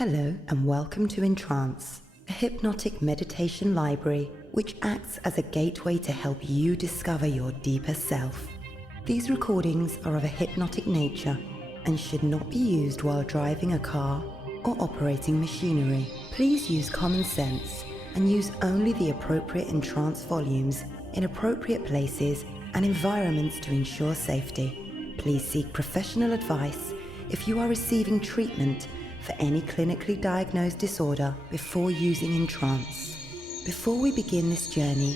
Hello and welcome to EnTrance, a hypnotic meditation library which acts as a gateway to help you discover your deeper self. These recordings are of a hypnotic nature and should not be used while driving a car or operating machinery. Please use common sense and use only the appropriate EnTrance volumes in appropriate places and environments to ensure safety. Please seek professional advice if you are receiving treatment for any clinically diagnosed disorder before using EnTrance. Before we begin this journey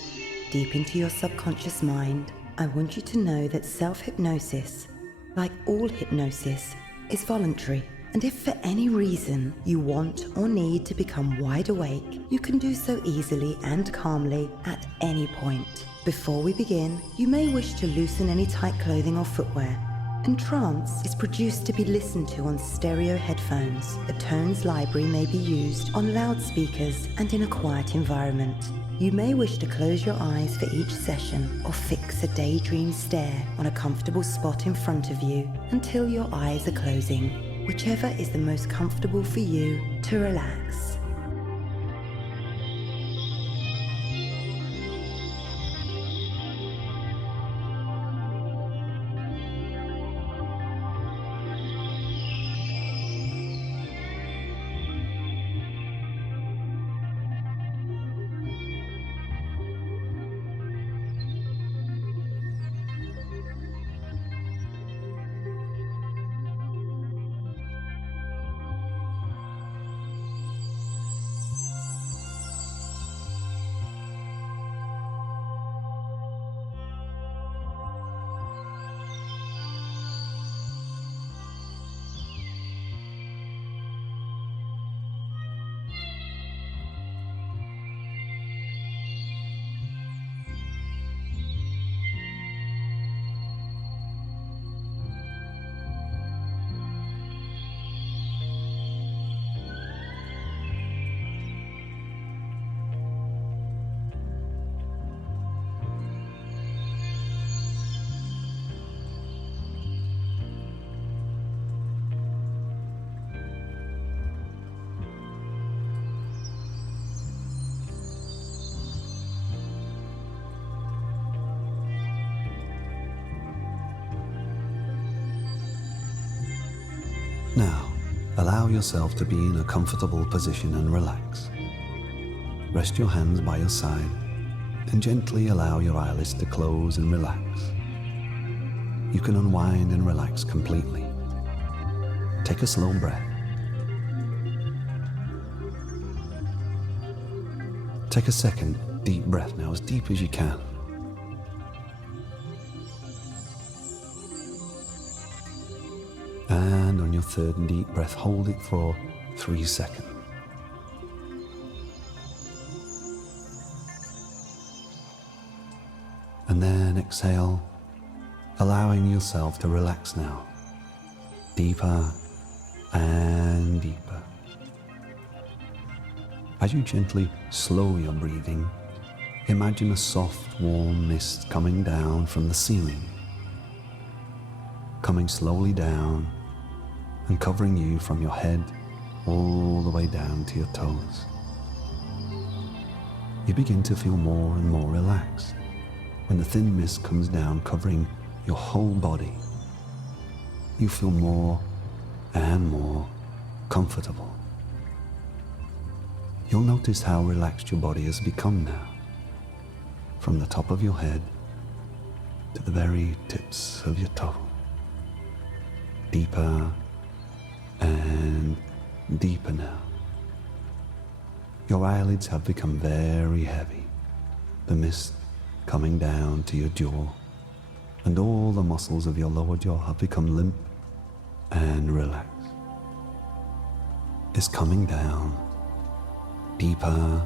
deep into your subconscious mind, I want you to know that self-hypnosis, like all hypnosis, is voluntary. And if for any reason you want or need to become wide awake, you can do so easily and calmly at any point. Before we begin, you may wish to loosen any tight clothing or footwear. EnTrance is produced to be listened to on stereo headphones. The Tones library may be used on loudspeakers and in a quiet environment. You may wish to close your eyes for each session or fix a daydream stare on a comfortable spot in front of you until your eyes are closing, whichever is the most comfortable for you to relax. Now, allow yourself to be in a comfortable position and relax. Rest your hands by your side and gently allow your eyelids to close and relax. You can unwind and relax completely. Take a slow breath. Take a second deep breath now, as deep as you can. And on your third deep breath, hold it for 3 seconds. And then exhale, allowing yourself to relax now, deeper and deeper. As you gently slow your breathing, imagine a soft, warm mist coming down from the ceiling, coming slowly down and covering you from your head all the way down to your toes. You begin to feel more and more relaxed when the thin mist comes down, covering your whole body. You feel more and more comfortable. You'll notice how relaxed your body has become now, from the top of your head to the very tips of your toes. Deeper and deeper now. Your eyelids have become very heavy, the mist coming down to your jaw, and all the muscles of your lower jaw have become limp and relaxed. It's coming down deeper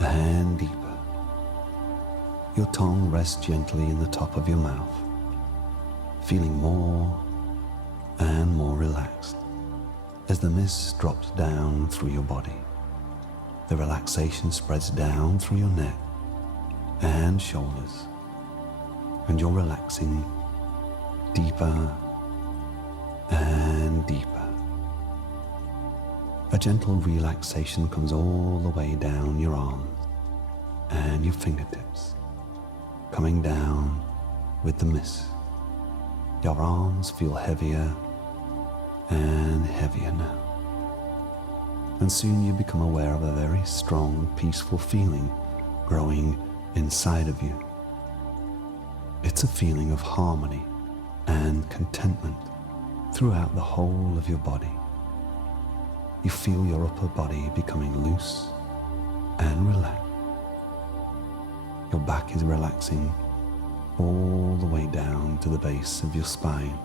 and deeper. Your tongue rests gently in the top of your mouth, feeling more and more relaxed as the mist drops down through your body. The relaxation spreads down through your neck and shoulders, and you're relaxing deeper and deeper. a gentle relaxation comes all the way down your arms and your fingertips, coming down with the mist. Your arms feel heavier and heavier now. And soon you become aware of a very strong, peaceful feeling growing inside of you. It's a feeling of harmony and contentment throughout the whole of your body. You feel your upper body becoming loose and relaxed. Your back is relaxing all the way down to the base of your spine.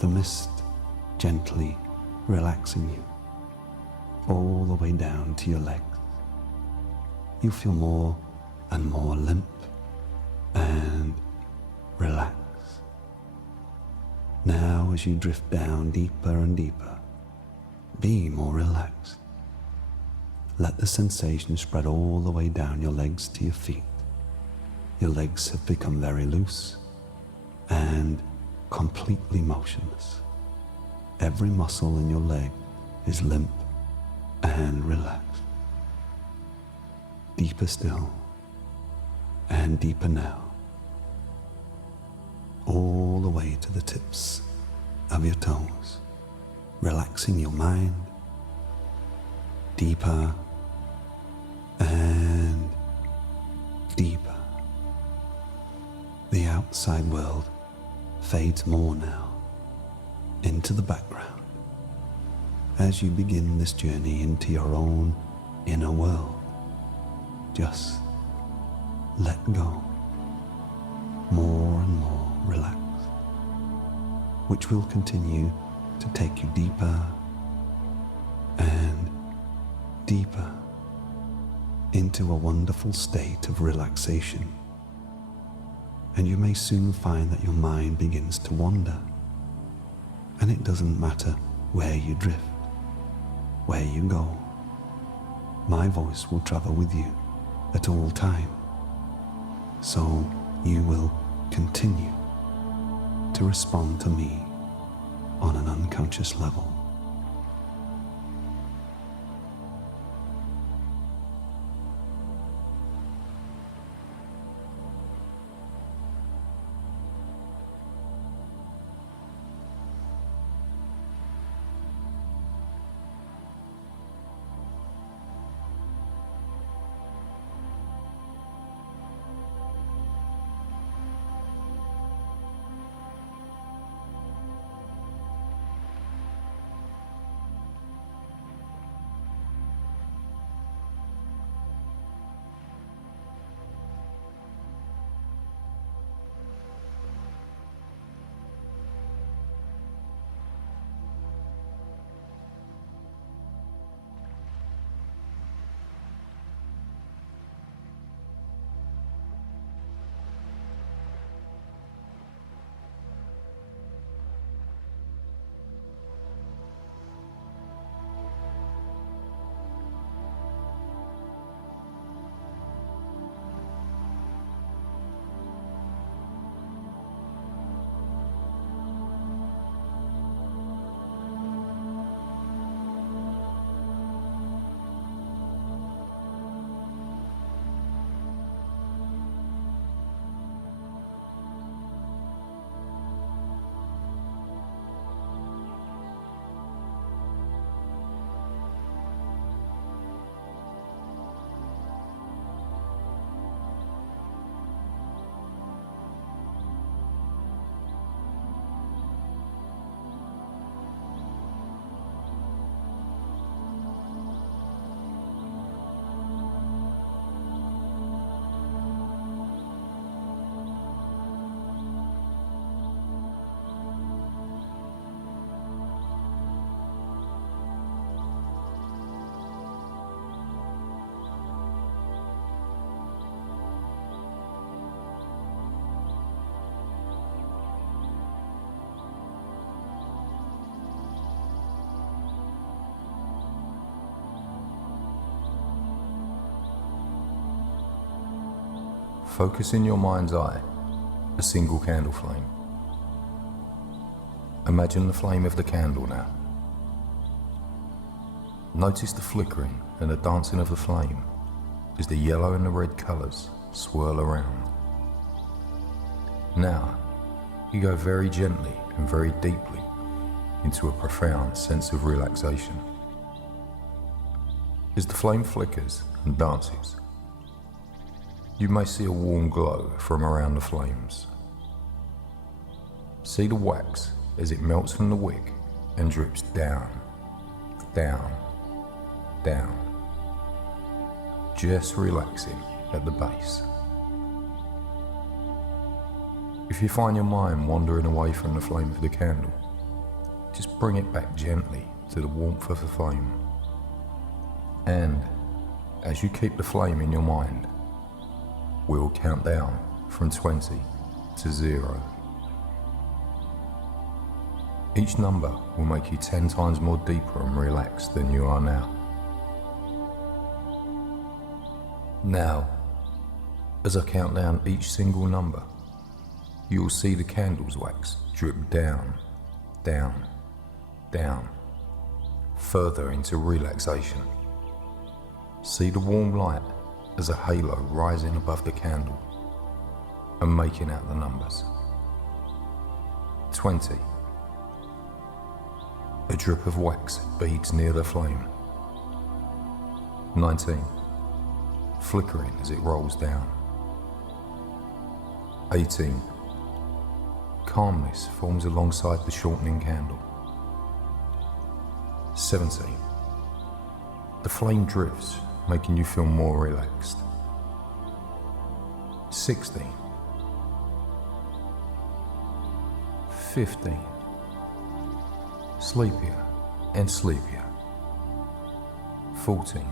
The mist gently relaxing you all the way down to your legs. You feel more and more limp and relaxed. Now, as you drift down deeper and deeper, be more relaxed. Let the sensation spread all the way down your legs to your feet. Your legs have become very loose and completely motionless. Every muscle in your leg is limp and relaxed. Deeper still, and deeper now, all the way to the tips of your toes, relaxing your mind deeper and deeper. The outside world fades more now into the background as you begin this journey into your own inner world. Just let go, more and more relaxed, which will continue to take you deeper and deeper into a wonderful state of relaxation. And you may soon find that your mind begins to wander, and it doesn't matter where you drift, where you go. My voice will travel with you at all times, so you will continue to respond to me on an unconscious level. Focus in your mind's eye a single candle flame. Imagine the flame of the candle now. Notice the flickering and the dancing of the flame as the yellow and the red colours swirl around. Now, you go very gently and very deeply into a profound sense of relaxation. As the flame flickers and dances, you may see a warm glow from around the flames. See the wax as it melts from the wick and drips down, down, down, just relaxing at the base. If you find your mind wandering away from the flame of the candle, just bring it back gently to the warmth of the flame. And as you keep the flame in your mind, we'll count down from 20 to 0. Each number will make you 10 times more deeper and relaxed than you are now. Now, as I count down each single number, you will see the candle's wax drip down, down, down, further into relaxation. See the warm light as a halo rising above the candle and making out the numbers. 20. A drip of wax beads near the flame. 19. Flickering as it rolls down. 18. Calmness forms alongside the shortening candle. 17. The flame drifts, making you feel more relaxed. 16. 15. Sleepier and sleepier. 14.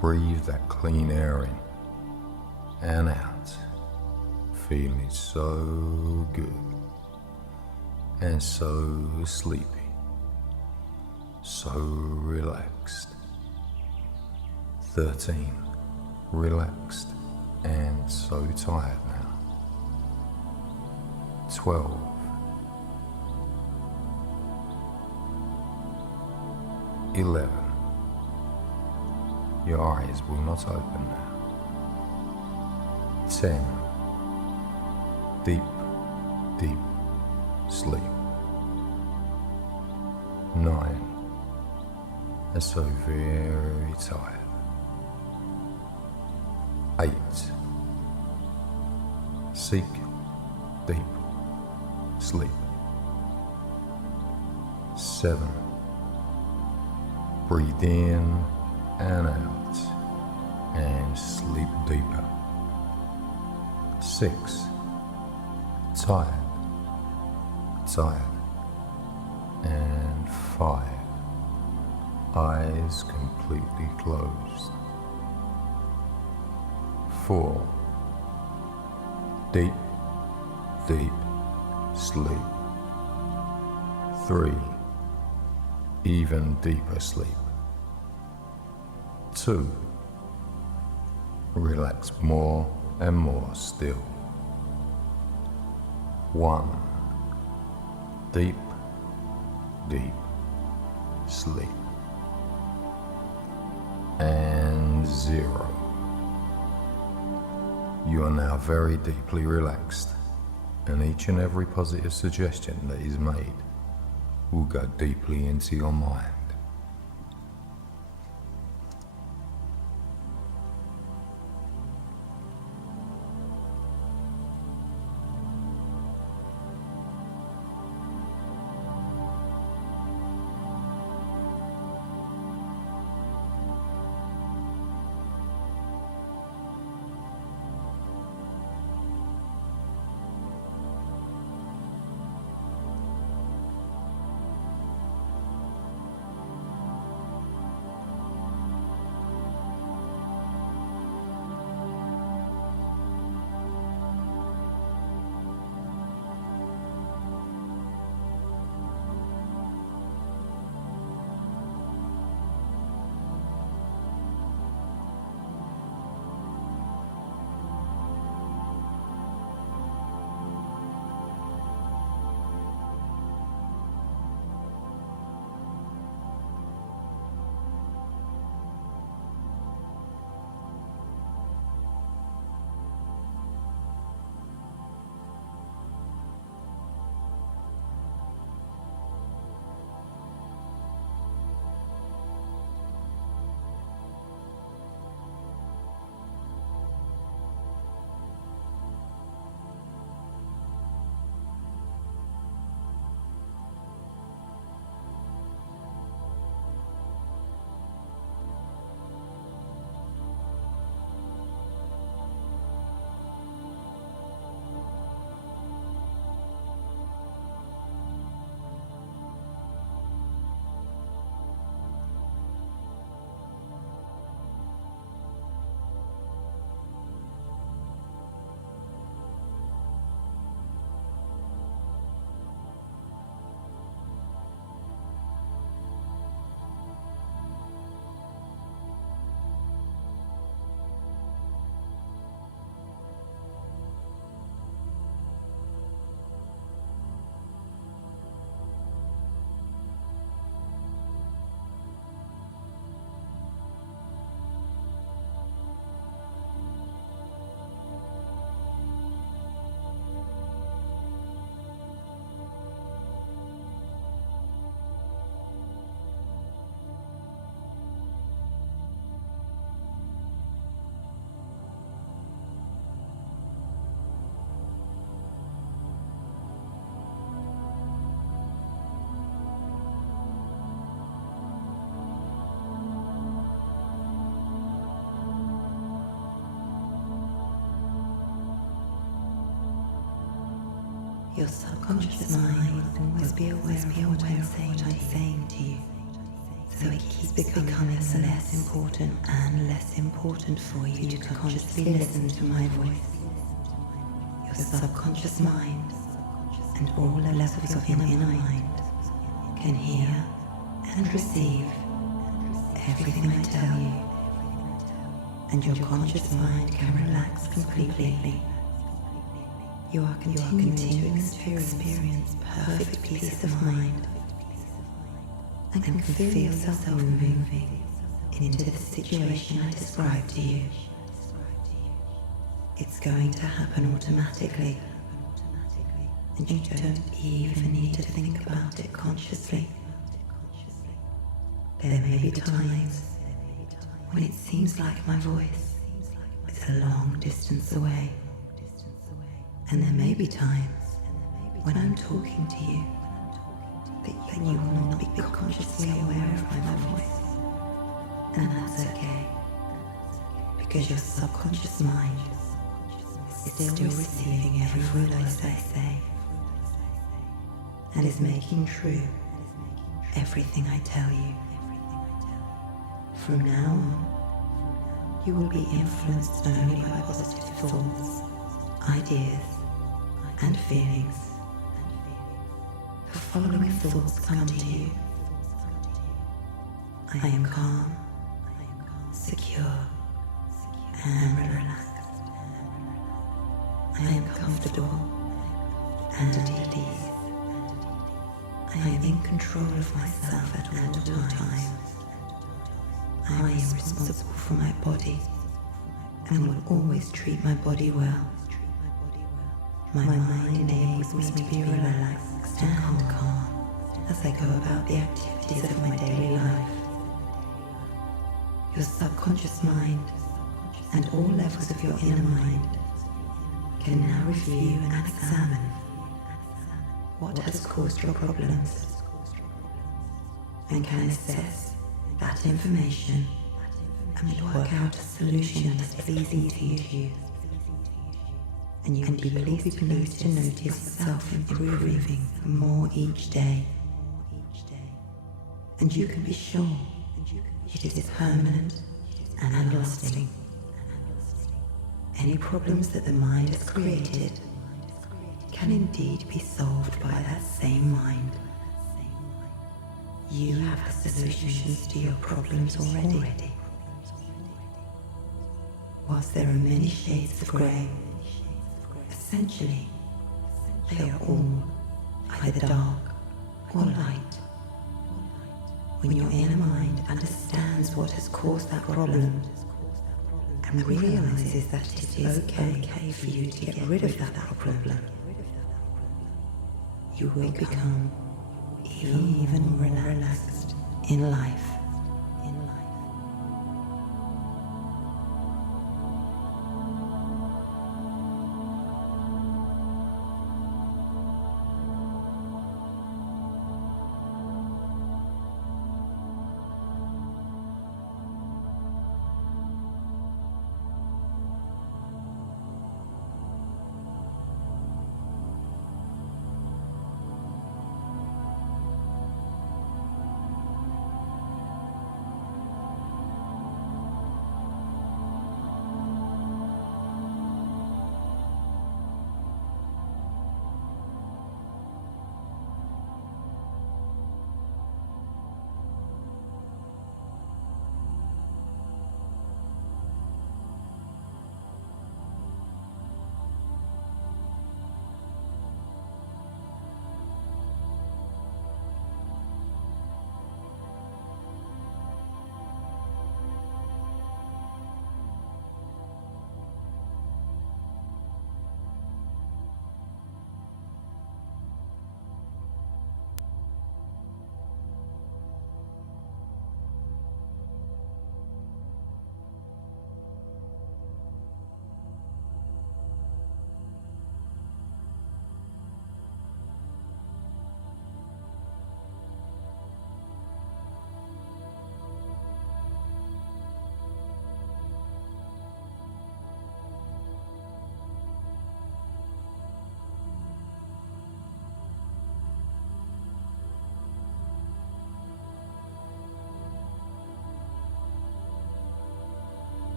Breathe that clean air in and out, feeling so good and so sleepy, so relaxed. 13. Relaxed and so tired now. 12. Eleven. Your eyes will not open now. 10. Deep, deep sleep. 9. And so very tired. 8. Seek deep sleep. 7. Breathe in and out and sleep deeper. 6. Tired, tired. And 5. Eyes completely closed. 4. Deep, deep sleep. 3. Even deeper sleep. 2. Relax more and more still. 1. Deep, deep sleep. And 0. You are now very deeply relaxed, and each and every positive suggestion that is made will go deeply into your mind. Your subconscious mind will always be aware of what I'm saying to you. So it keeps becoming less important and less important for you to consciously listen to my voice. Your subconscious mind and all levels of your inner mind can hear and receive everything I tell you, and your conscious mind can relax completely. You are continuing to experience perfect peace of mind and can feel yourself moving into the situation I described to you. It's going to happen automatically, and you don't even need to think about it consciously. There may be times when it seems like my voice is a long distance away, and there may be times when I'm talking to you that you will not be consciously aware of my voice. And that's okay, because your subconscious mind is still receiving every word I say and is making true everything I tell you. From now on, you will be influenced only by positive thoughts, ideas, and feelings. The following thoughts come to you. I am calm, secure, and relaxed. I am comfortable and at ease. I am in control of myself at all times. I am responsible for my body and will always treat my body well. My mind enables me to be relaxed and calm as I go about the activities of my daily life. Your subconscious mind and all levels of your inner mind can now review and examine what has caused your problems and can assess that information and work out a solution that's pleasing to you. And you will be pleased to notice yourself improving more each day. And you can be sure it is permanent and lasting. Any problems that the mind has created can indeed be solved by that same mind. You have the solutions to your problems already. Whilst there are many shades of grey, essentially, they are all either dark or light. When your inner mind understands what has caused that problem and realizes that it is okay for you to get rid of that problem, you will become even more relaxed in life.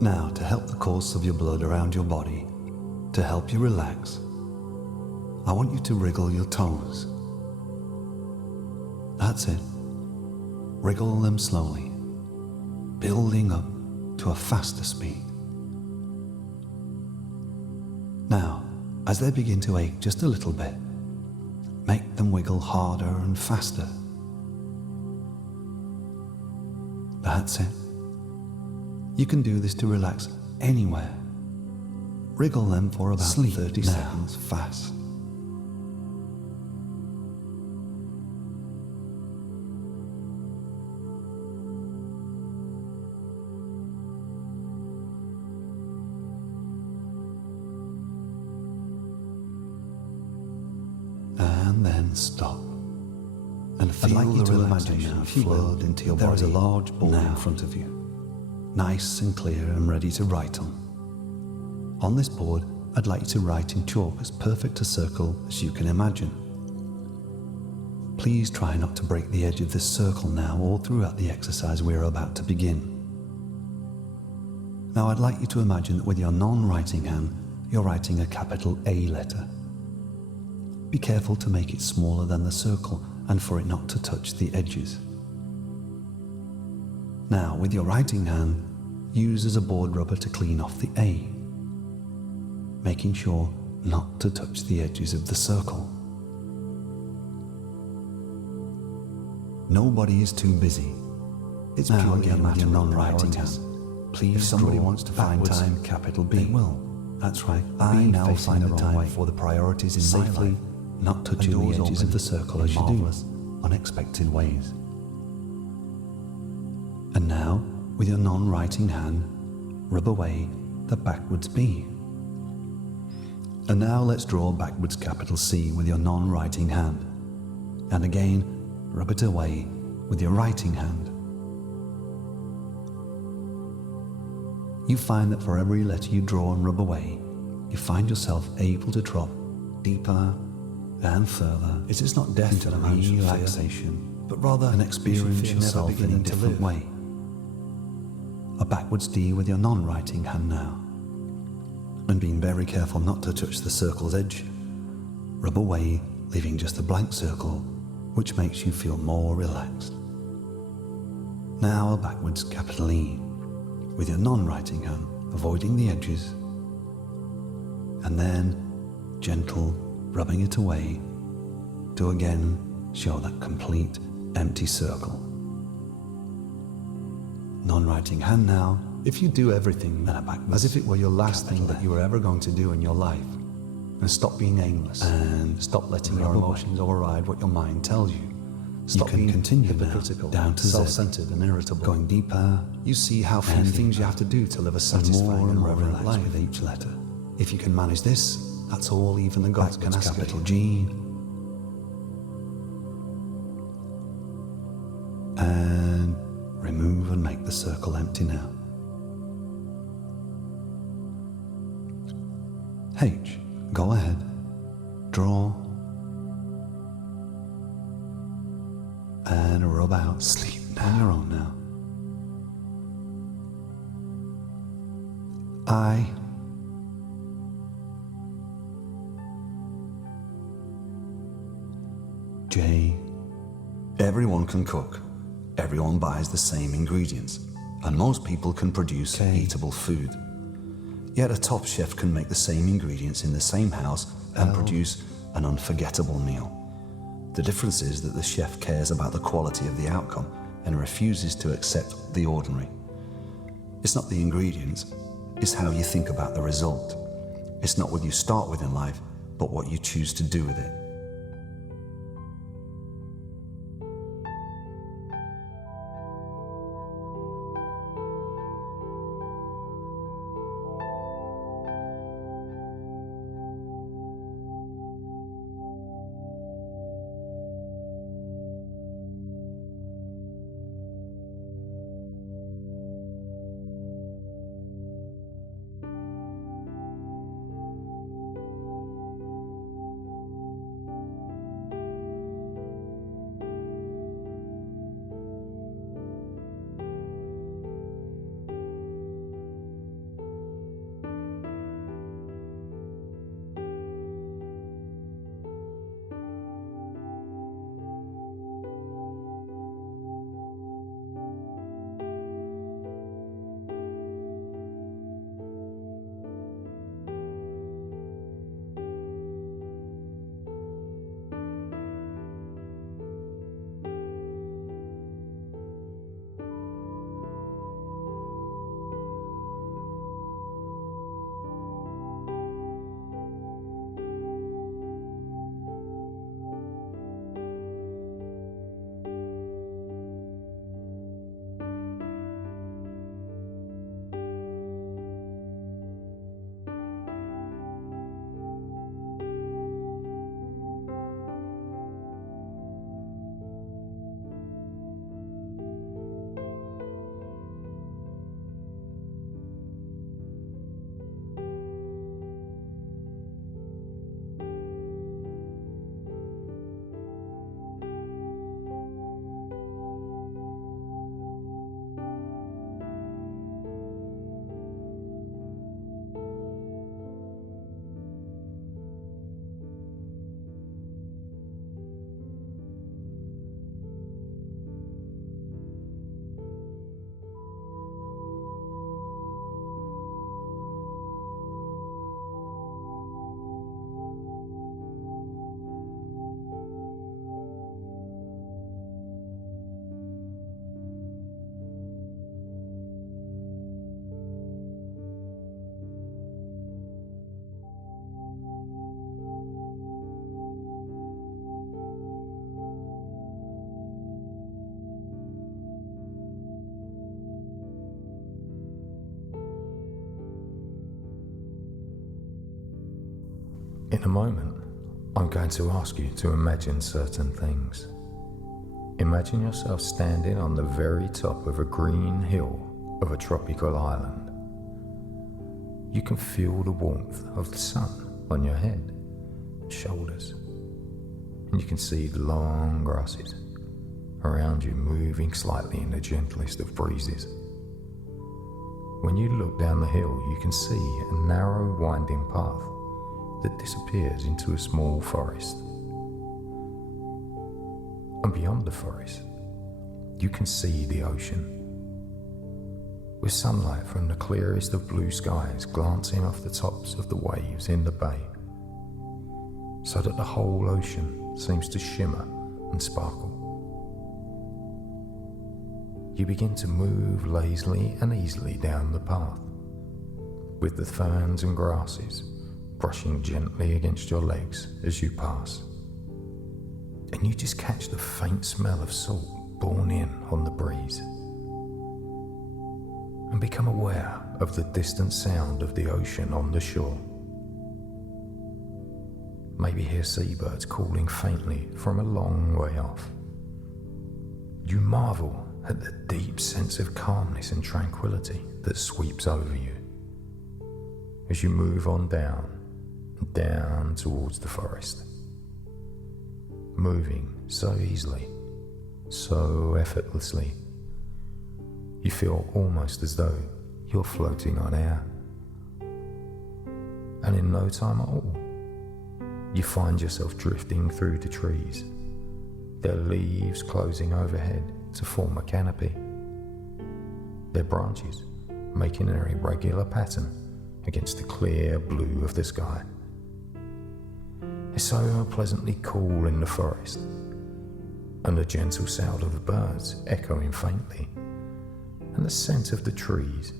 Now, to help the course of your blood around your body, to help you relax, I want you to wriggle your toes. That's it. Wriggle them slowly, building up to a faster speed. Now, as they begin to ache just a little bit, make them wiggle harder and faster. That's it. You can do this to relax anywhere. Wriggle them for about 30 seconds fast. And then stop. And feel I'd like you to imagine now flood into your body. There is a large board in front of you, nice and clear and ready to write on. On this board, I'd like you to write in chalk as perfect a circle as you can imagine. Please try not to break the edge of this circle now or throughout the exercise we are about to begin. Now I'd like you to imagine that with your non-writing hand, you're writing a capital A letter. Be careful to make it smaller than the circle and for it not to touch the edges. Now, with your writing hand, use as a board rubber to clean off the A, making sure not to touch the edges of the circle. Nobody is too busy. It's now purely again with your non-writing hand. Please, if somebody wants to find time, capital B. They will. That's right. I now find the time for the priorities in my life, not touching the edges of the circle as you do, unexpected ways. And now, with your non-writing hand, rub away the backwards B. And now let's draw backwards capital C with your non-writing hand. And again, rub it away with your writing hand. You find that for every letter you draw and rub away, you find yourself able to drop deeper and further. It is not death into relaxation, but rather an experience yourself in a different way. A backwards D with your non-writing hand now. And being very careful not to touch the circle's edge, rub away, leaving just a blank circle, which makes you feel more relaxed. Now a backwards capital E, with your non-writing hand, avoiding the edges, and then gentle rubbing it away to again show that complete empty circle. Non-writing hand now. If you do everything as if it were your last thing that you were ever going to do in your life, and stop being aimless, and stop letting your emotions override what your mind tells you. Stop being continue hypocritical, down to self-centered and irritable. Going deeper, you see how few things you have to do to live a satisfying and relevant life with each letter. If you can manage this, that's all even the gods can ask capital G. And remove and make the circle empty now. H, go ahead. Draw. And rub out. Sleep now. On your own now. I. J. Everyone can cook. Everyone buys the same ingredients. And most people can produce eatable food. Yet a top chef can make the same ingredients in the same house and produce an unforgettable meal. The difference is that the chef cares about the quality of the outcome and refuses to accept the ordinary. It's not the ingredients, it's how you think about the result. It's not what you start with in life, but what you choose to do with it. In a moment, I'm going to ask you to imagine certain things. Imagine yourself standing on the very top of a green hill of a tropical island. You can feel the warmth of the sun on your head and shoulders, and you can see the long grasses around you moving slightly in the gentlest of breezes. When you look down the hill, you can see a narrow winding path that disappears into a small forest. And beyond the forest, you can see the ocean, with sunlight from the clearest of blue skies glancing off the tops of the waves in the bay, so that the whole ocean seems to shimmer and sparkle. You begin to move lazily and easily down the path, with the ferns and grasses brushing gently against your legs as you pass. And you just catch the faint smell of salt borne in on the breeze, and become aware of the distant sound of the ocean on the shore. Maybe hear seabirds calling faintly from a long way off. You marvel at the deep sense of calmness and tranquility that sweeps over you as you move on down and down towards the forest, moving so easily, so effortlessly. You feel almost as though you're floating on air. And in no time at all, you find yourself drifting through the trees, their leaves closing overhead to form a canopy, their branches making an irregular pattern against the clear blue of the sky. It's so pleasantly cool in the forest, and the gentle sound of the birds echoing faintly, and the scent of the trees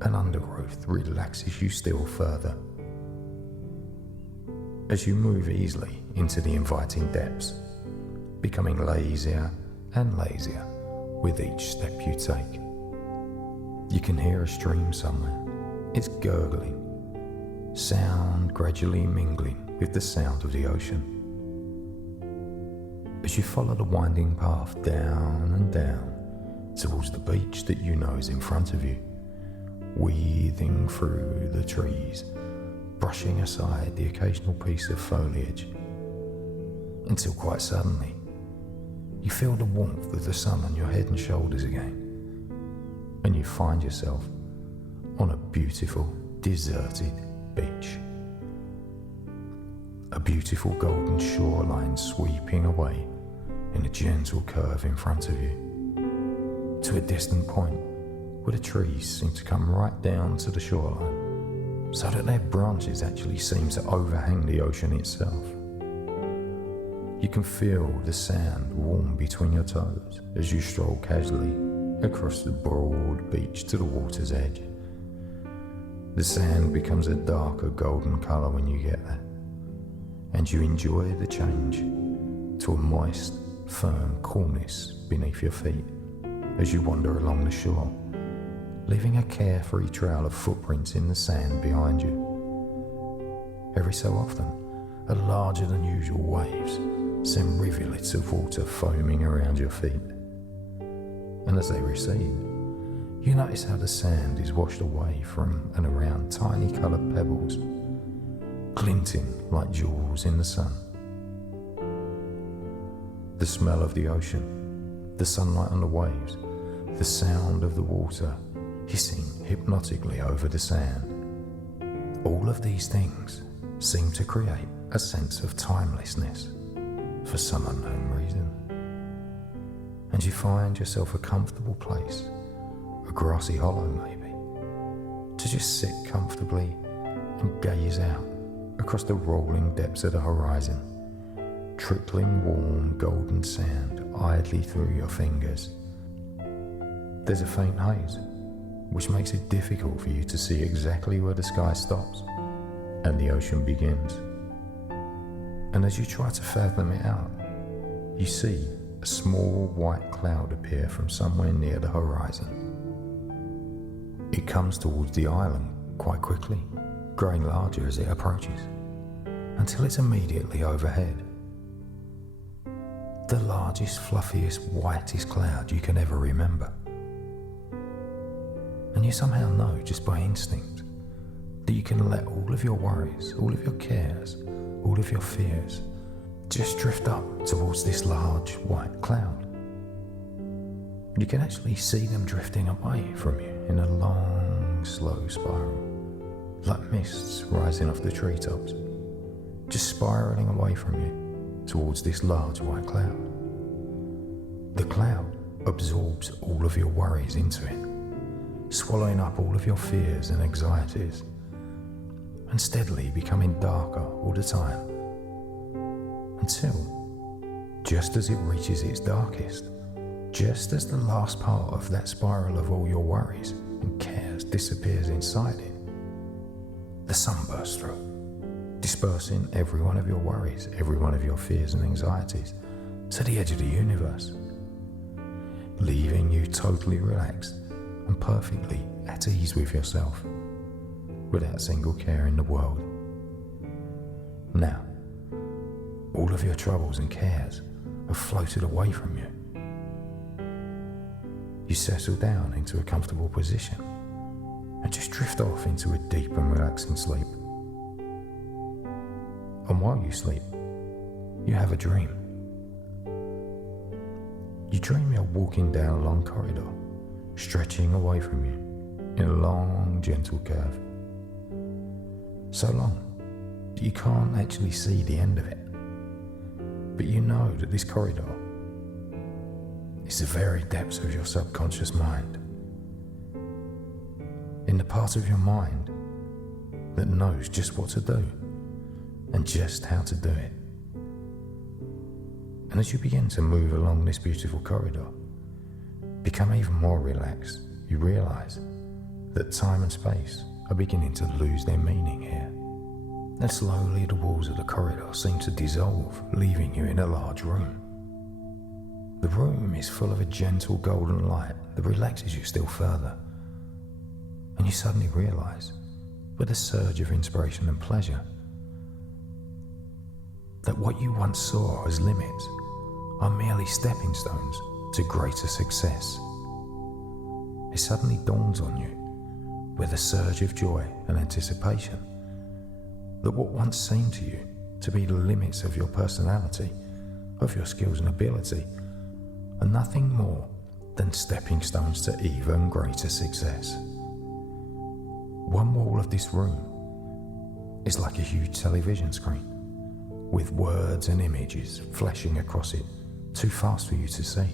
and undergrowth relaxes you still further. As you move easily into the inviting depths, becoming lazier and lazier with each step you take. You can hear a stream somewhere. It's gurgling, sound gradually mingling with the sound of the ocean. As you follow the winding path down and down towards the beach that you know is in front of you, weaving through the trees, brushing aside the occasional piece of foliage, until quite suddenly you feel the warmth of the sun on your head and shoulders again, and you find yourself on a beautiful, deserted beach. A beautiful golden shoreline sweeping away in a gentle curve in front of you, to a distant point where the trees seem to come right down to the shoreline, so that their branches actually seem to overhang the ocean itself. You can feel the sand warm between your toes as you stroll casually across the broad beach to the water's edge. The sand becomes a darker golden colour when you get there, and you enjoy the change to a moist, firm coolness beneath your feet as you wander along the shore, leaving a carefree trail of footprints in the sand behind you. Every so often, a larger than usual waves send rivulets of water foaming around your feet. And as they recede, you notice how the sand is washed away from and around tiny coloured pebbles, glinting like jewels in the sun. The smell of the ocean, the sunlight on the waves, the sound of the water hissing hypnotically over the sand. All of these things seem to create a sense of timelessness for some unknown reason. And you find yourself a comfortable place, a grassy hollow maybe, to just sit comfortably and gaze out across the rolling depths of the horizon, trickling warm golden sand idly through your fingers. There's a faint haze, which makes it difficult for you to see exactly where the sky stops and the ocean begins. And as you try to fathom it out, you see a small white cloud appear from somewhere near the horizon. It comes towards the island quite quickly, growing larger as it approaches, until it's immediately overhead. The largest, fluffiest, whitest cloud you can ever remember. And you somehow know just by instinct that you can let all of your worries, all of your cares, all of your fears just drift up towards this large white cloud. You can actually see them drifting away from you in a long, slow spiral, like mists rising off the treetops, just spiraling away from you towards this large white cloud. The cloud absorbs all of your worries into it, swallowing up all of your fears and anxieties, and steadily becoming darker all the time, until, just as it reaches its darkest, just as the last part of that spiral of all your worries and cares disappears inside it, the sun bursts through, dispersing every one of your worries, every one of your fears and anxieties to the edge of the universe, leaving you totally relaxed and perfectly at ease with yourself, without a single care in the world. Now, all of your troubles and cares have floated away from you. You settle down into a comfortable position and just drift off into a deep and relaxing sleep. And while you sleep, you have a dream. You dream you're walking down a long corridor, stretching away from you in a long, gentle curve. So long that you can't actually see the end of it. But you know that this corridor is the very depths of your subconscious mind. In the part of your mind that knows just what to do and just how to do it. And as you begin to move along this beautiful corridor, become even more relaxed, you realize that time and space are beginning to lose their meaning here. And slowly the walls of the corridor seem to dissolve, leaving you in a large room. The room is full of a gentle golden light that relaxes you still further. And you suddenly realize, with a surge of inspiration and pleasure, that what you once saw as limits are merely stepping stones to greater success. It suddenly dawns on you, with a surge of joy and anticipation, that what once seemed to you to be the limits of your personality, of your skills and ability, are nothing more than stepping stones to even greater success. One wall of this room is like a huge television screen, with words and images flashing across it, too fast for you to see.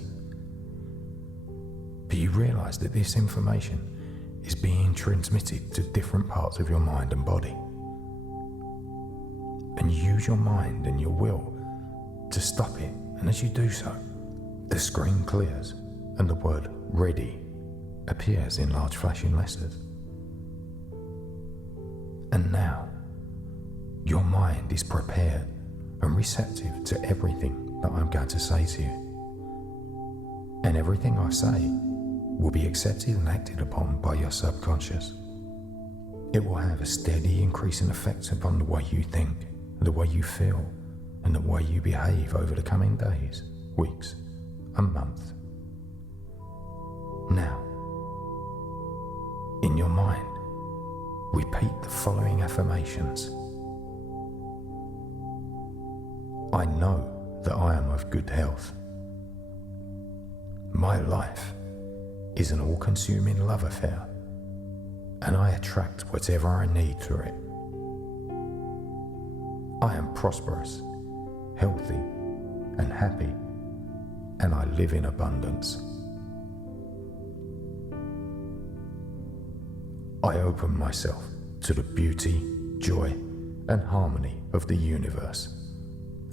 But you realize that this information is being transmitted to different parts of your mind and body. And you use your mind and your will to stop it, and as you do so, the screen clears and the word ready appears in large flashing letters. And now, your mind is prepared and receptive to everything that I'm going to say to you. And everything I say will be accepted and acted upon by your subconscious. It will have a steady increasing effect upon the way you think, the way you feel, and the way you behave over the coming days, weeks, and months. Now, in your mind, repeat the following affirmations. I know that I am of good health. My life is an all-consuming love affair, and I attract whatever I need through it. I am prosperous, healthy, and happy, and I live in abundance. I open myself to the beauty, joy, and harmony of the universe,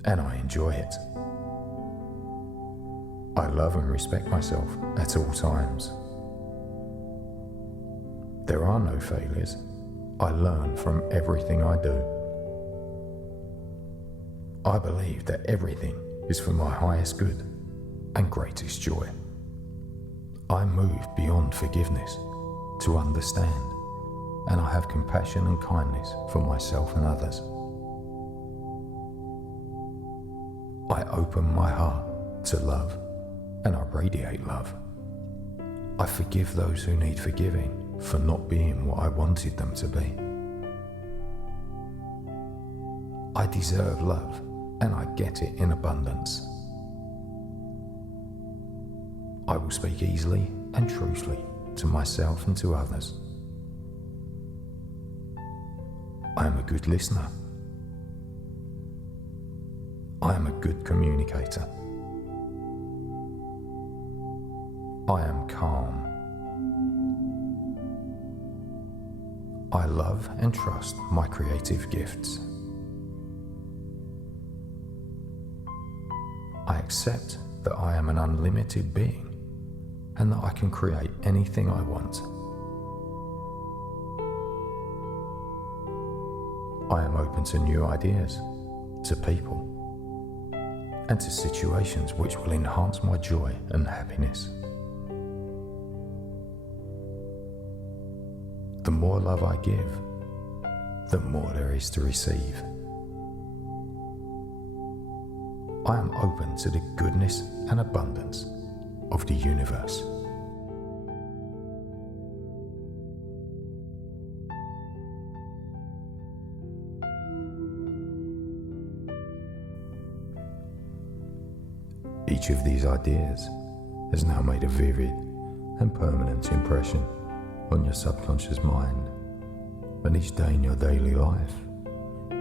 and I enjoy it. I love and respect myself at all times. There are no failures. I learn from everything I do. I believe that everything is for my highest good and greatest joy. I move beyond forgiveness to understand, and I have compassion and kindness for myself and others. I open my heart to love, and I radiate love. I forgive those who need forgiving for not being what I wanted them to be. I deserve love, and I get it in abundance. I will speak easily and truthfully to myself and to others. I am a good listener. I am a good communicator. I am calm. I love and trust my creative gifts. I accept that I am an unlimited being and that I can create anything I want. I am open to new ideas, to people, and to situations which will enhance my joy and happiness. The more love I give, the more there is to receive. I am open to the goodness and abundance of the universe. Each of these ideas has now made a vivid and permanent impression on your subconscious mind, and each day in your daily life,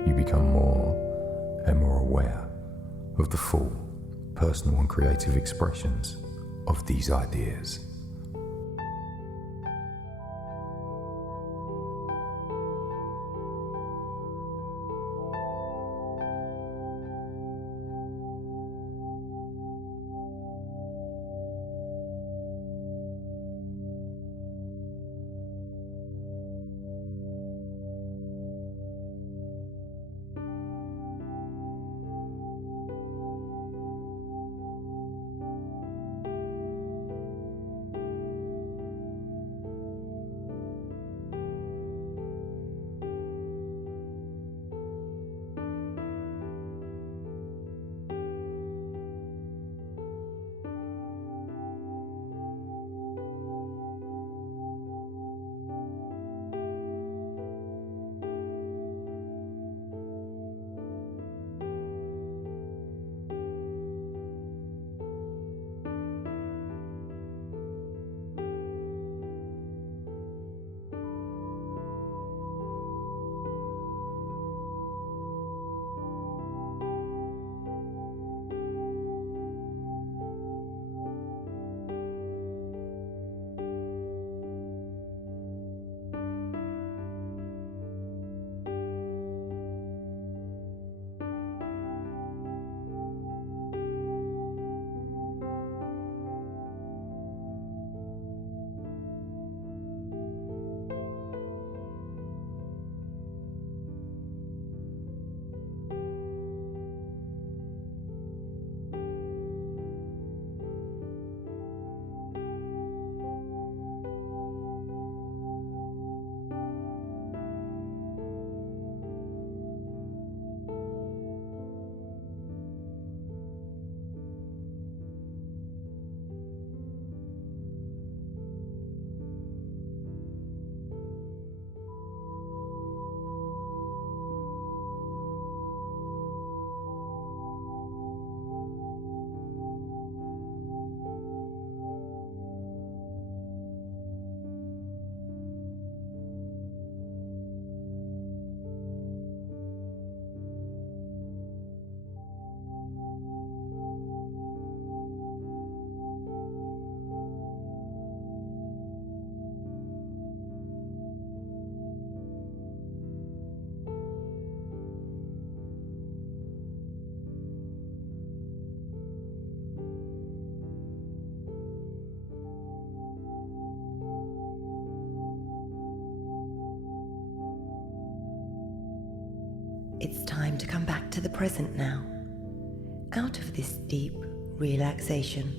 you become more and more aware of the full, personal and creative expressions of these ideas. It's time to come back to the present now, out of this deep relaxation.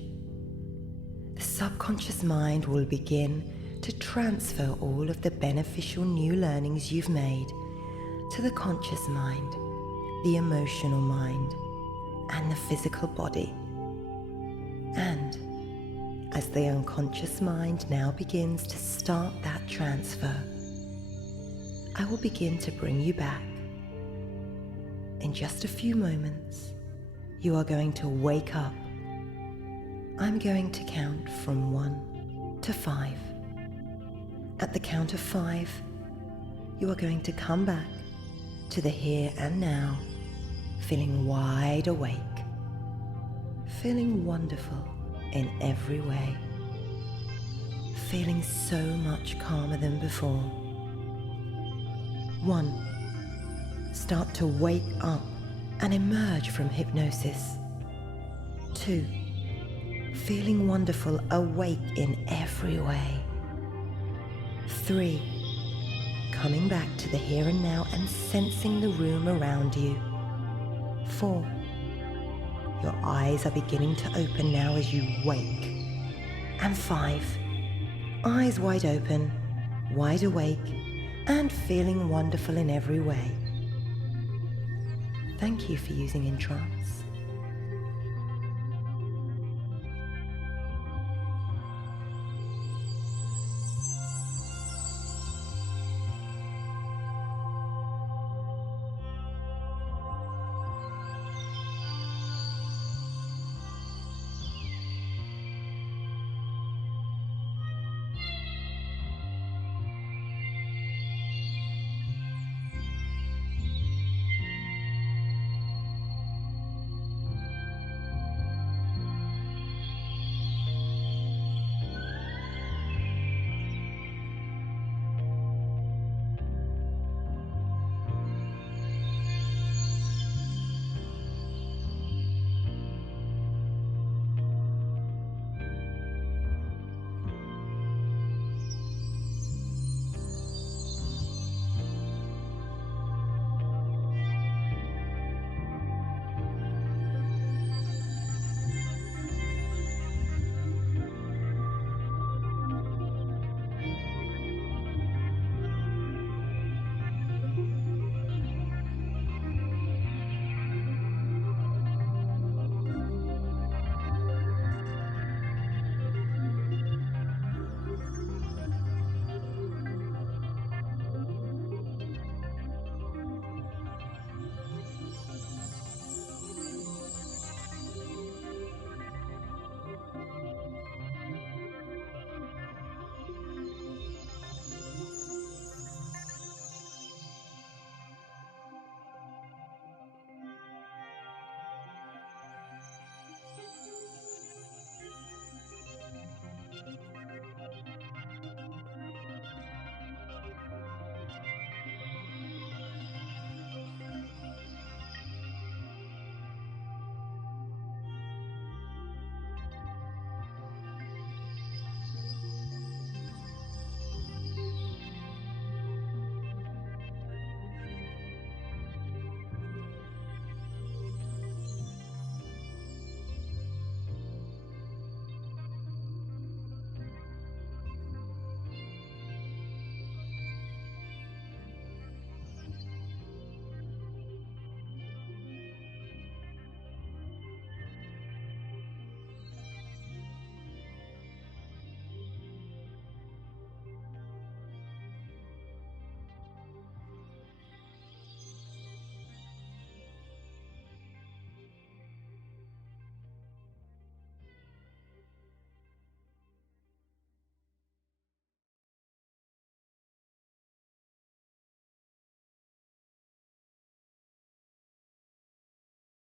The subconscious mind will begin to transfer all of the beneficial new learnings you've made to the conscious mind, the emotional mind, and the physical body. And as the unconscious mind now begins to start that transfer, I will begin to bring you back. In just a few moments, you are going to wake up. I'm going to count from 1 to 5. At the count of 5, you are going to come back to the here and now, feeling wide awake, feeling wonderful in every way, feeling so much calmer than before. 1. Start to wake up and emerge from hypnosis. 2. Feeling wonderful, awake in every way. 3. Coming back to the here and now and sensing the room around you. 4. Your eyes are beginning to open now as you wake. And 5. Eyes wide open, wide awake, and feeling wonderful in every way. Thank you for using EnTrance.